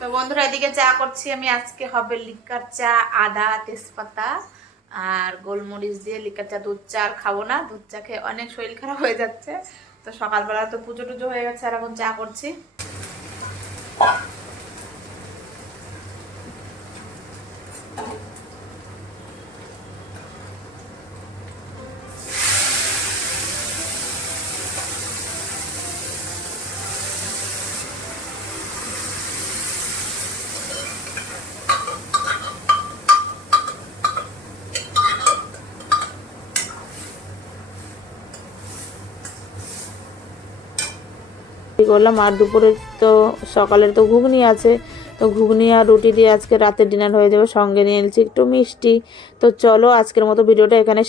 তো বন্ধুরা এদিকে চা করছি আমি। আজকে হবে লিকার চা, আদা তেজপাতা আর গোলমরিচ দিয়ে লিকার চা। দুধ চা আর খাবো না, দুধ চা খেয়ে অনেক শরীর খারাপ হয়ে যাচ্ছে। তো সকালবেলা তো পুজো টুজো হয়ে গেছে আর এখন চা করছি। করলাম আর দুপুরে তো সকালের তো ঘুগনি আছে, তো ঘুগনি আর রুটি দিয়ে আজকে রাতের ডিনার হয়ে যাবে। সঙ্গে নিয়ে নিচ্ছি একটু মিষ্টি। তো চলো আজকের মতো ভিডিওটা এখানে শেষ